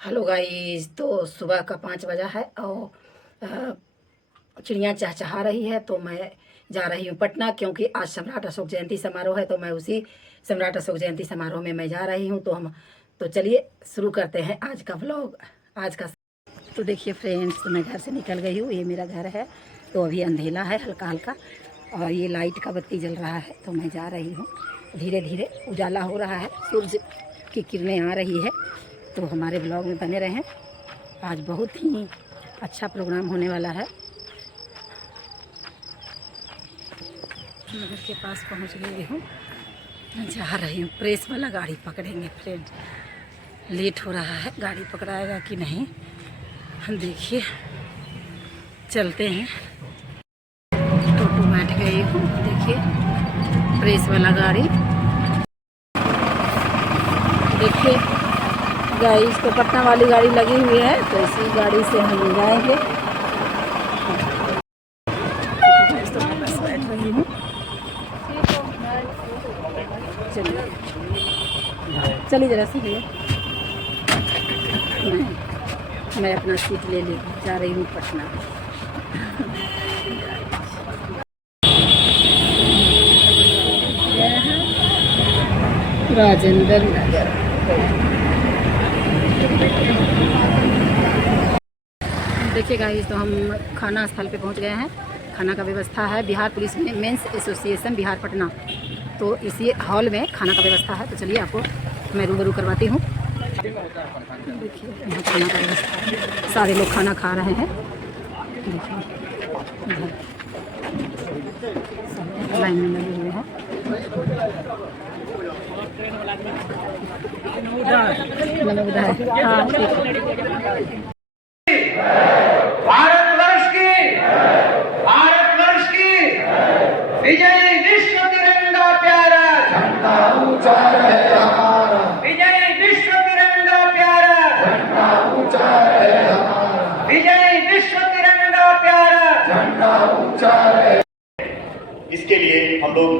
Hello guys, तो सुबह का 5 बजा है और चिड़िया चहचहा रही है। तो मैं जा रही हूँ पटना, क्योंकि आज सम्राट अशोक जयंती समारोह है। तो मैं उसी सम्राट अशोक जयंती समारोह में मैं जा रही हूँ। तो चलिए शुरू करते हैं आज का व्लॉग। आज का तो देखिए फ्रेंड्स, तो मैं घर से निकल गई हूँ। ये मेरा घर है। तो अभी अंधेला है हल्का हल्का, और ये लाइट का बत्ती जल रहा है। तो मैं जा रही हूँ, धीरे धीरे उजाला हो रहा है, सूरज की किरणें आ रही है। तो हमारे ब्लॉग में बने रहें। आज बहुत ही अच्छा प्रोग्राम होने वाला है। मैं घर के पास पहुंच गई हूँ, जा रही हूँ। प्रेस वाला गाड़ी पकड़ेंगे फ्रेंड, लेट हो रहा है। गाड़ी पकड़ाएगा कि नहीं देखिए, चलते हैं। टोटो बैठ गई हूँ, देखिए प्रेस वाला गाड़ी। देखिए गाइस, तो पटना वाली गाड़ी लगी हुई है, तो इसी गाड़ी से हम जाएंगे। तो मैं बस बैठ रही हूँ, चलिए जरा सी मैं अपना सीट ले जा रही हूँ पटना। राजेंद्र नगर। देखिए गाइस, तो हम खाना स्थल पे पहुंच गए हैं। खाना का व्यवस्था है बिहार पुलिस में, मेंस एसोसिएशन बिहार पटना। तो इसी हॉल में खाना का व्यवस्था है। तो चलिए आपको मैं रूबरू करवाती हूँ। देखिए यहाँ खाना का व्यवस्था है, सारे लोग खाना खा रहे हैं। देखिए लाइन में लगे हुए हैं। हाँ भारतवर्ष की विजय विश्व तिरंगा प्यारा, झंडा ऊंचा रहे हमारा। विजय विश्व तिरंगा प्यारा, झंडा ऊंचा रहे हमारा। विजय विश्व तिरंगा प्यारा, झंडा ऊंचा रहे। इसके लिए हम लोग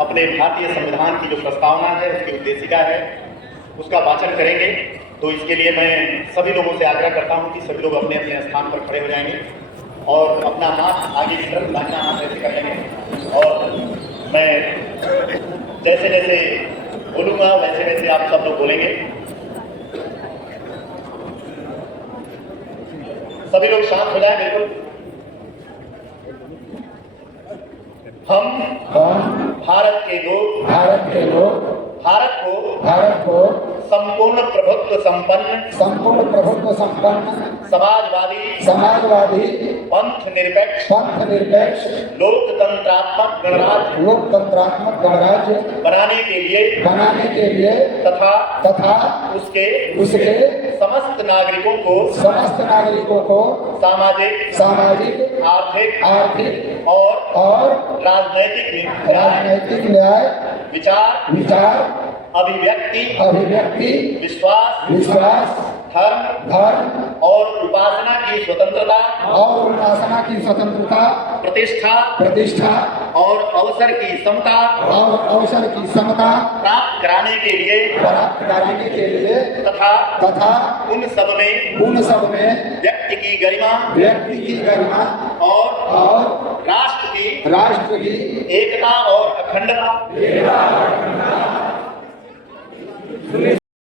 अपने भारतीय संविधान की जो प्रस्तावना है, उसकी उद्देशिका है, उसका वाचन करेंगे। तो इसके लिए मैं सभी लोगों से आग्रह करता हूं कि सभी लोग अपने अपने स्थान पर खड़े हो जाएंगे और अपना हाथ आगे की तरफ, दाहिना हाथ ऐसे कर लेंगे। और मैं जैसे जैसे बोलूंगा वैसे वैसे आप सब लोग बोलेंगे। सभी लोग शांत हो जाए बिल्कुल। हम भारत के लोग भारत को संपूर्ण प्रभुत्व संपन्न समाजवादी पंथ निरपेक्ष लोकतंत्रात्मक गणराज्य बनाने के लिए तथा उसके समस्त नागरिकों को सामाजिक आर्थिक और राजनैतिक न्याय विचार अभिव्यक्ति विश्वास धर्म और उपासना की स्वतंत्रता प्रतिष्ठा और अवसर की समता प्राप्त कराने के लिए तथा उन सब में व्यक्ति की गरिमा और राष्ट्र की एकता और अखंडता।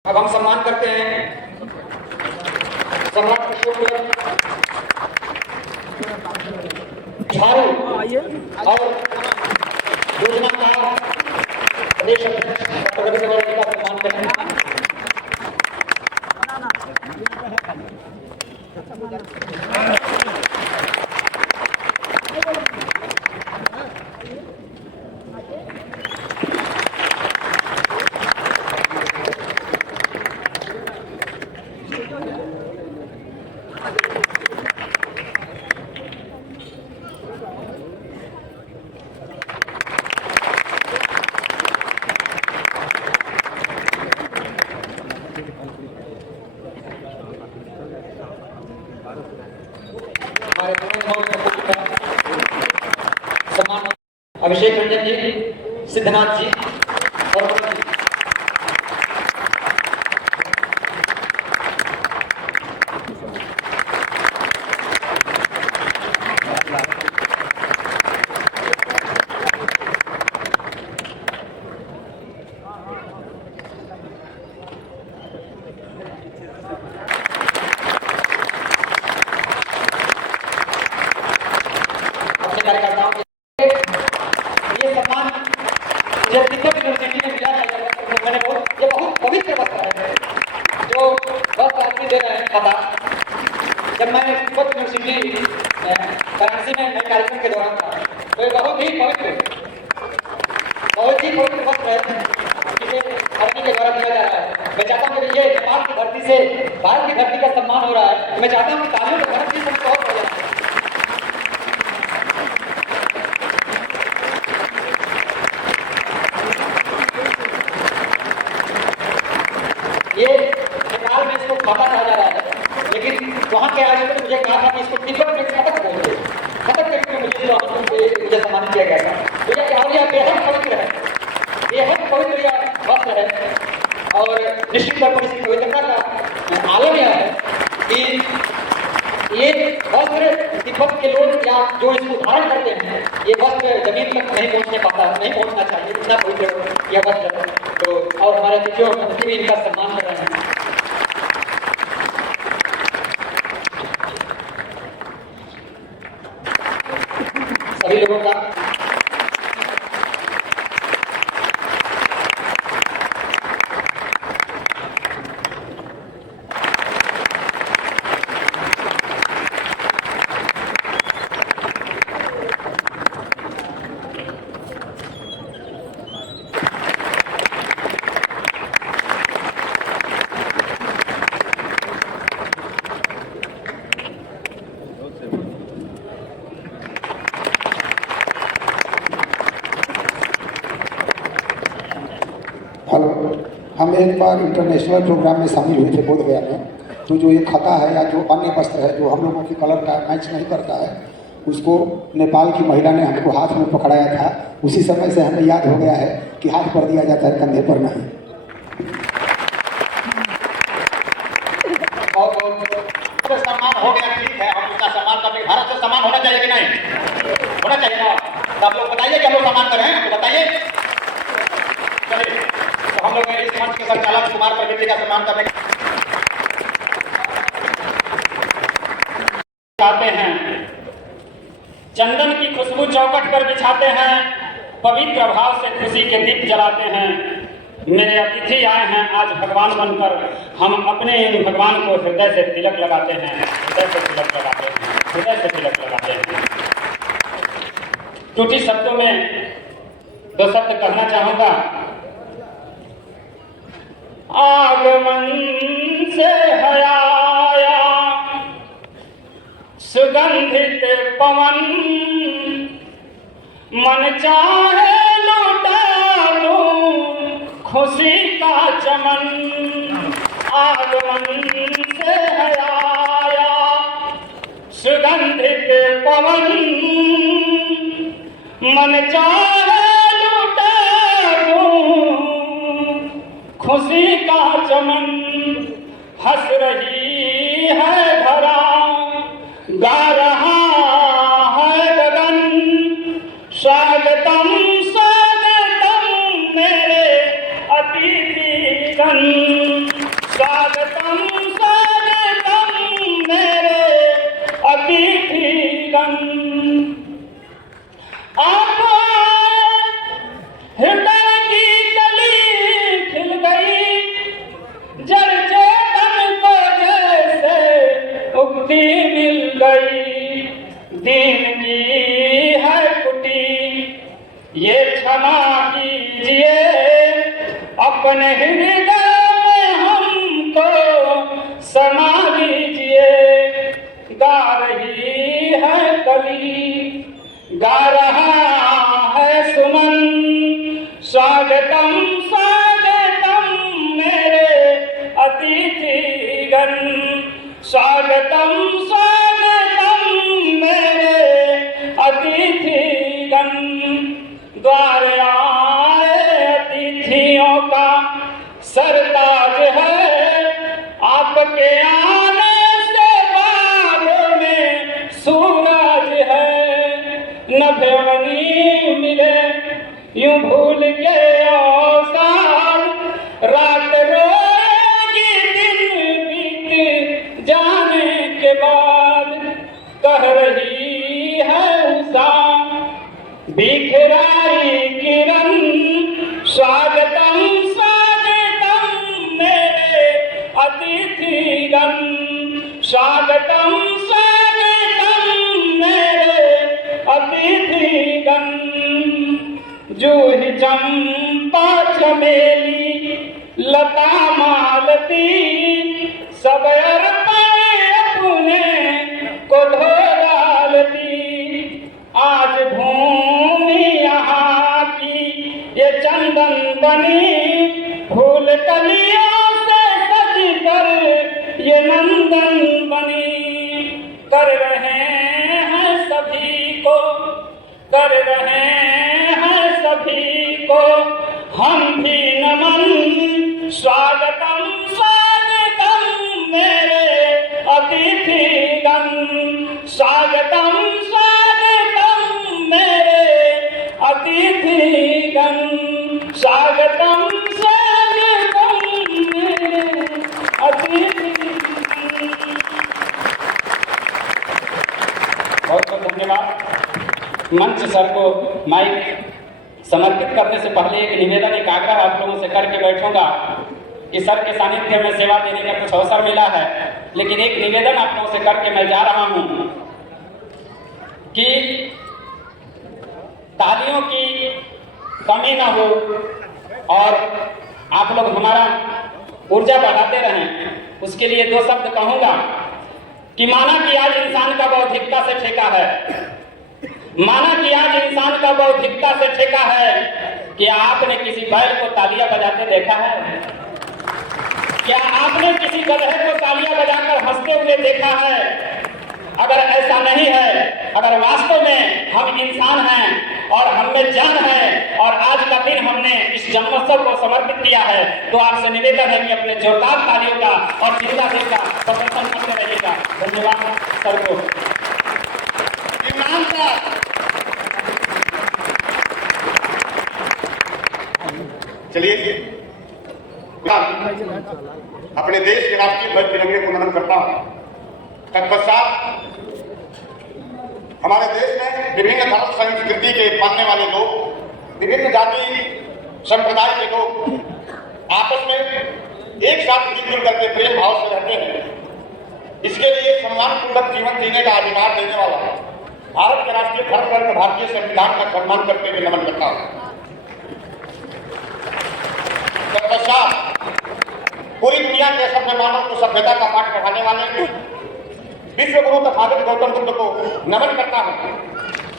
अब हम सम्मान करते हैं सम्राट अशोक झारू और योजना प्रदेश अध्यक्ष डॉक्टर रवि तिवारी का सम्मान करें। सम्मान अभिषेक रंजन जी, सिद्धनाथ जी और था जब मैं तिब्बत यूनिवर्सिटी वाराणसी में मैं कार्यक्रम के दौरान था, तो ये बहुत ही पवित्र वस्त्र है जिसे धरती के द्वारा दिया जा रहा है। मैं चाहता हूँ कि ये नेपाल की धरती से भारत की धरती का सम्मान हो रहा है। मैं चाहता हूँ कि तालियों के धरती से बहुत हो जाए। ये नेपाल में इसको खाता कहा जा रहा है, लेकिन वहाँ के आयोजकों ने मुझे कहा था कि इसको तिब्बत में खतक बोलते हैं। खतक करके मुझे सम्मानित किया गया था। मुझे यह बेहद पवित्र है, बेहद पवित्र यह वस्त्र है। और निश्चित तौर पर इसकी पवित्रता का आलम यह है कि ये वस्त्र तिब्बत के लोग या जो इसको धारण करते हैं, ये वस्त्र जमीन तक नहीं पहुंचना चाहिए, इतना पवित्र यह वस्त्र है। तो और हमारे अतिथियों भी इनका सम्मान कर रहे हैं। सभी लोगों का हेलो, हम एक बार इंटरनेशनल प्रोग्राम में शामिल हुए थे बोधगया में। तो जो ये खता है या जो अन्य वस्त्र है जो हम लोगों के कलर का मैच नहीं करता है, उसको नेपाल की महिला ने हमको हाथ में पकड़ाया था। उसी समय से हमें याद हो गया है कि हाथ पर दिया जाता है, कंधे पर नहीं। और सम्मान हो गया, ठीक है, हम उसका सम्मान करते हैं। भारत से सम्मान होना चाहिए कि नहीं? होना चाहिए ना? तो आप लोग बताइए कि हम लोग सम्मान करें, तो बताइए। चलिए, तो हम लोग इस मंच के संचालक कुमार पंडित जी का सम्मान करने चाहते हैं। चंदन की खुशबू चौखट पर बिछाते हैं, पवित्र भाव से खुशी के दीप जलाते हैं। मेरे अतिथि आए हैं आज भगवान बनकर, हम अपने इन भगवान को हृदय से तिलक लगाते हैं, हृदय से तिलक लगाते हैं, हृदय से तिलक लगाते हैं। टूटी शब्दों में दो शब्द कहना चाहूंगा। आगमन से हयाया सुगंधित पवन, मन चाहे लौटा लूं खुशी का चमन। आगमन से हयाया सुगंधित पवन, मन चाहे लौटा लूं खुशी का चमन। हंस रही है धरा, गा रहा है गगन, स्वागतम स्वागतम मेरे अतिथिगण, स्वागतम स्वागतम मेरे अतिथिगण। आप हृदय की कली खिल गई, जड़ चेतन को जैसे उगती मिल गई। दीन की है कुटी ये क्षमा कीजिए, अपने हृदय में हमको समा लीजिए। गा रही है कली, गा रहा है सुमन, स्वागतम स्वागतम मेरे अतिथिगण, स्वागतम स्वागतम मेरे अतिथिगण। द्वार आए अतिथियों का सरताज है, आपके आने से बागों में सूरज है। नभ्यवनी मिले यूं भूल के औसार, रात रोएगी दिन बीत जाने के बाद। कह रही है उषा बिखराई किरण, स्वागतम स्वागतम मेरे अतिथिगण, स्वागतम स्वागतम मेरे अतिथिगण। जूही चंपा चमेली लता मालती सब अर्पण अपने को धो डालती। आज भूमि यहाँ की ये चंदन बनी, फूल कलियों से सज कर ये नंदन बनी। कर रहे हैं सभी को, कर रहे हैं सभी को हम भी नमन। स्वागतम स्वागतम मेरे अतिथिगण। स्वागतम स्वागतम मेरे अतिथिगण। स्वागतम स्वागतम मेरे अतिथिगण। बहुत बहुत धन्यवाद। मंच सर को माइक समर्पित करने से पहले एक निवेदन, एक आग्रह आप लोगों से करके बैठूंगा कि सर के सानिध्य में सेवा देने का कुछ अवसर मिला है, लेकिन एक निवेदन आप लोगों से करके मैं जा रहा हूं कि तालियों की कमी ना हो और आप लोग हमारा ऊर्जा बढ़ाते रहें। उसके लिए दो शब्द कहूंगा कि माना कि आज इंसान का बौद्धिकता से ठेका है, माना कि आज इंसान का बौद्धिकता से ठेका है। क्या आपने किसी बैल को तालियां बजाते देखा है? क्या आपने किसी गधे को तालियां बजाकर हंसते हुए देखा है? अगर ऐसा नहीं है, अगर वास्तव में हम इंसान हैं और हम में जान है और आज का दिन हमने इस जन्मोत्सव को समर्पित किया है, तो आपसे निवेदन है कि अपने जोरदार तालियों का और जिंदा दिल का प्रदर्शन करते रहिएगा। धन्यवाद सर को। चलिए अपने देश के राष्ट्रीय ध्वज तिरंगे को नमन करता हूं। तत्पश्चात हमारे देश में विभिन्न धर्म संस्कृति के मानने वाले लोग, विभिन्न जाति संप्रदाय के लोग आपस में एक साथ मिलजुल करके प्रेम भाव से रहते हैं। इसके लिए सम्मानपूर्वक जीवन जीने का अधिकार देने वाला भारत के राष्ट्रीय धर्म ग्रंथ भारतीय संविधान का सम्मान करते हुए नमन करता हूं। तत्पश्चात पूरी दुनिया के सभ्य मानव को सभ्यता का पाठ पढ़ाने वाले विश्व गुरु तथागत गौतम बुद्ध को नमन करता हूं।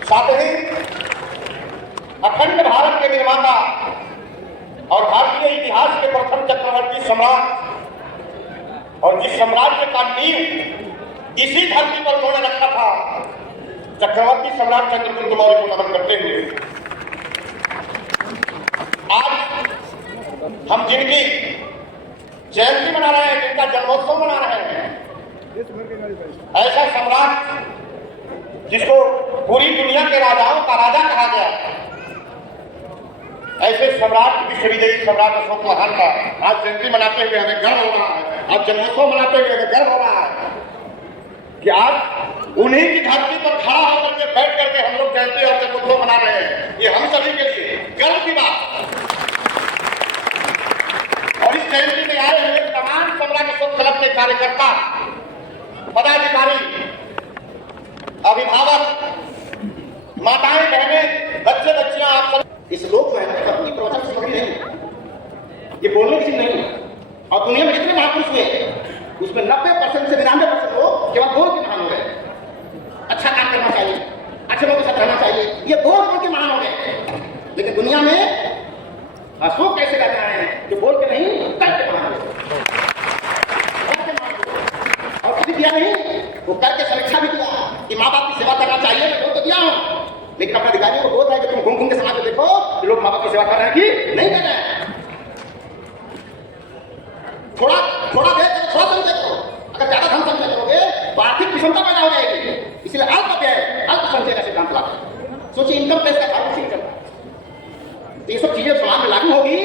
साथ ही अखंड भारत के निर्माता और भारतीय इतिहास के प्रथम चक्रवर्ती सम्राट और जिस साम्राज्य का नींव इसी धरती पर उन्होंने रखा था, चक्रवर्ती सम्राट चंद्रगुप्त मौर्य को नमन करते हुए आज हम जिनकी जयंती मना रहे हैं, जिनका जन्मोत्सव मना रहे हैं, ऐसा सम्राट जिसको पूरी दुनिया के राजाओं का राजा कहा गया, ऐसे सम्राट विश्व विजयी सम्राट अशोक महान का आज जयंती मनाते हुए हमें गर्व हो रहा है, आज जन्मोत्सव मनाते हुए हमें गर्व हो रहा है कि आज उन्हीं की धरती पर खड़ा होकर के बैठ करके हम लोग जयंती और जन्मोत्सव मना रहे हैं। ये हम सभी के लिए गर्व की बात। और इस जयंती में आए हुए तमाम सम्राट अशोक क्लब के कार्यकर्ता, पदाधिकारी, अभिभावक, माताएं, बहनें, बच्चे, बच्चियां, आप सब इस लोक में अपनी प्रवचन से कभी नहीं, ये बोलने की नहीं। और दुनिया में जितने महापुरुष हुए उसमें 90% से 99% लोग केवल बोल के महान हो गए। अच्छा काम करना चाहिए, अच्छे लोगों के साथ रहना चाहिए, ये बोल के महान हो गए। लेकिन दुनिया में अशोक कैसे कहते हैं कि बोल के नहीं करके महान हो, और किसी दिया नहीं, वो करके समीक्षा भी किया कि माँ बाप की सेवा करना चाहिए, मैं तो दिया हूं, लेकिन अपने अधिकारियों को बोल रहे हैं कि तुम घूम घूम के समाज में देखो कि लोग माँ बाप की सेवा कर रहे हैं कि नहीं कर रहे हैं। थोड़ा देर थोड़ा समझे करो, अगर ज्यादा धन संचय करोगे तो आर्थिक विषमता पैदा हो जाएगी। इसलिए अल्प संचय का सिद्धांत लाते। सोचिए इनकम टैक्स का कार्य नहीं चलता, तो ये सब चीजें समाज में लागू होगी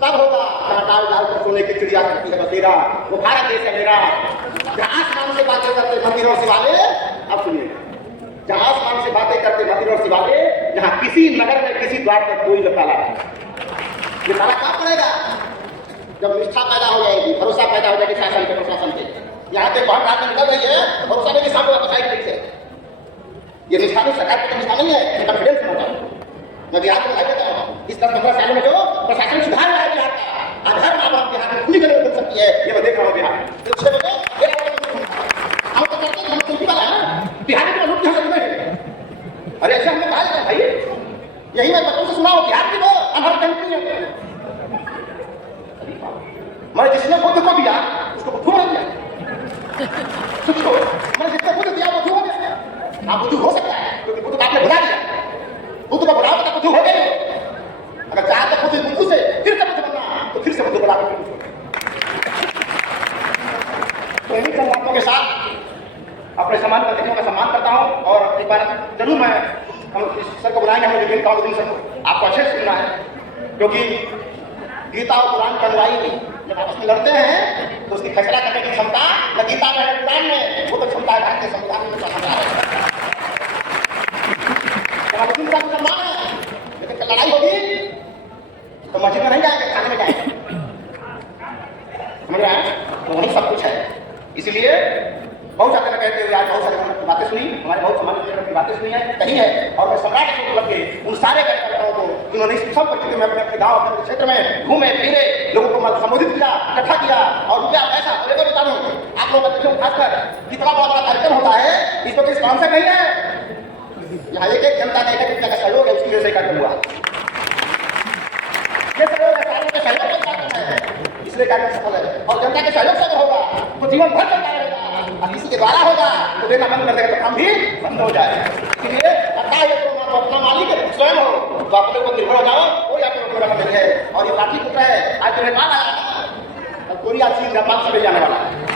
तब होगा। दाल दाल पर सोने की चिड़िया करती है बसेरा, वो भारत देश है मेरा। जहां आसमान से बातें करते मंदिर और शिवालय, अब सुनिए, जहां आसमान से बातें करते मंदिर और शिवालय, जहां किसी नगर में किसी द्वार पर कोई ताला नहीं। ये ताला कब पड़ेगा? जब निष्ठा पैदा हो जाएगी, भरोसा पैदा हो जाएगी शासन के, प्रशासन के, यहाँ के बहुत रात में निकल रही है तो भरोसा नहीं कि सामने वापस आएगी फिर से। ये निष्ठा सरकार की निष्ठा नहीं है, ये कॉन्फिडेंस होता है। मैं बिहार को बताया देता हूँ, इस 10-15 सालों में जो प्रशासन सुधार हुआ है बिहार का, आज हर माँ बाप बिहार में खुली गली मिल सकती है, ये मैं देख रहा हूँ बिहार में। तो 6 बजे हम तो करते हैं, हम तो वाला है ना, बिहार में लोग यहाँ से नहीं। अरे ऐसे हमने कहा है भाई, यही मैं बच्चों से सुना हूँ, बिहार की तो हमारी कंट्री है। मैं जिसने बुद्ध को दिया उसको बुद्धू बन गया, मैंने जिसने बुद्ध दिया बुद्धू हो गया। हाँ, बुद्धू हो सकता है क्योंकि बुद्ध को आपने बुला दिया, बुद्ध को बुलाओ तो बुद्धू हो गए। अगर चाहते खुद बुद्धू से फिर से बुद्ध बनना तो फिर से बुद्धू बुला दो। तो इन्हीं संवादों के साथ अपने सम्मान अतिथियों का सम्मान करता हूँ और एक बार जरूर मैं हम सर को बुलाएंगे, हमें लेकिन काउंसिल सर को आपको अच्छे से सुनना है, क्योंकि गीता और कुरान के अनुयायी जब आपस में लड़ते हैं तो उसकी फैसला करने की क्षमता न गीता में है कुरान में, वो तो क्षमता है भारतीय संविधान में समझा है। का सम्मान है, लेकिन लड़ाई होगी तो मस्जिद में नहीं जाएंगे, खाने में जाएंगे, समझ रहे हैं? तो वही सब कुछ है। इसलिए बहुत सारे कहते हुए आज बहुत सारी बातें सुनी, हमारे बहुत सम्मानित की बातें सुनी है, कही है। और मैं सम्राट अशोक क्लब के उन सारे कार्यकर्ताओं को जिन्होंने इस सब परिस्थिति में अपने गाँव अपने क्षेत्र में घूमे फिरे, लोगों को संबोधित किया, इकट्ठा किया और रुपया पैसा और एक बता दूं आप लोग बच्चों खासकर कितना बड़ा कार्यक्रम होता है, इसको कोई स्पॉन्सर नहीं है, यहाँ एक एक जनता का एक रुपया का सहयोग है, उसकी वजह से कार्यक्रम हुआ। ये सहयोग है, सालों के सहयोग का कार्यक्रम है, इसलिए कार्यक्रम सफल है। और जनता के सहयोग से अगर होगा तो जीवन भर चलता रहेगा, और किसी के द्वारा होगा तो देना बंद कर देगा तो काम भी बंद हो जाए। इसलिए अपना मालिक स्वयं हो तो आप लोग को निर्भर हो जाओ, कोई आप लोग को रखा नहीं है। और ये लाठी पुत्र है, आज जो नेपाल आया और कोरिया चीन जापान से जाने वाला है।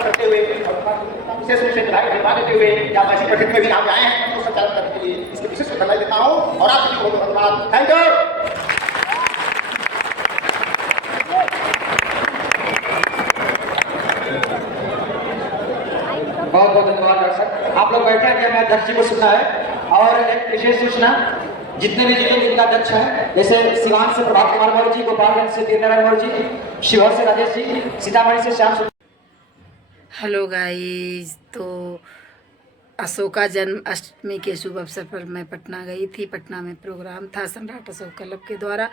करते हुए विशेष रूप से धन्यवाद देते हुए या ऐसी प्रकृति में भी आप आए हैं तो संचालन करने के लिए इसके विशेष धन्यवाद देता हूँ और आप सभी को धन्यवाद। Thank you. बहुत बहुत धन्यवाद डॉक्टर साहब। आप लोग बैठे हैं, मैं अध्यक्ष जी को सुनना है। और एक विशेष सूचना, जितने भी जिले जिनका अध्यक्ष है, जैसे सिवान से प्रभात कुमार मौर्य जी, गोपालगंज से वीरनारायण मौर्य जी, शिवहर से राजेश जी, सीतामढ़ी से श्याम। हेलो गाइस, तो अशोका जन्म अष्टमी के शुभ अवसर पर मैं पटना गई थी। पटना में प्रोग्राम था सम्राट अशोक क्लब के द्वारा,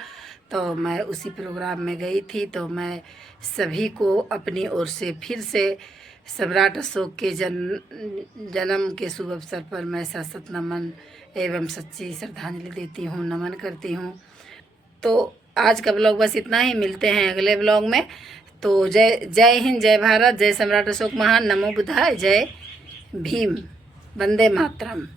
तो मैं उसी प्रोग्राम में गई थी। तो मैं सभी को अपनी ओर से फिर से सम्राट अशोक के जन्म के शुभ अवसर पर मैं सशत नमन एवं सच्ची श्रद्धांजलि देती हूँ, नमन करती हूँ। तो आज का ब्लॉग बस इतना ही, मिलते हैं अगले ब्लॉग में। तो जय हिंद, जय भारत, जय सम्राट अशोक महान, नमो बुद्धाय, जय भीम, वंदे मातरम।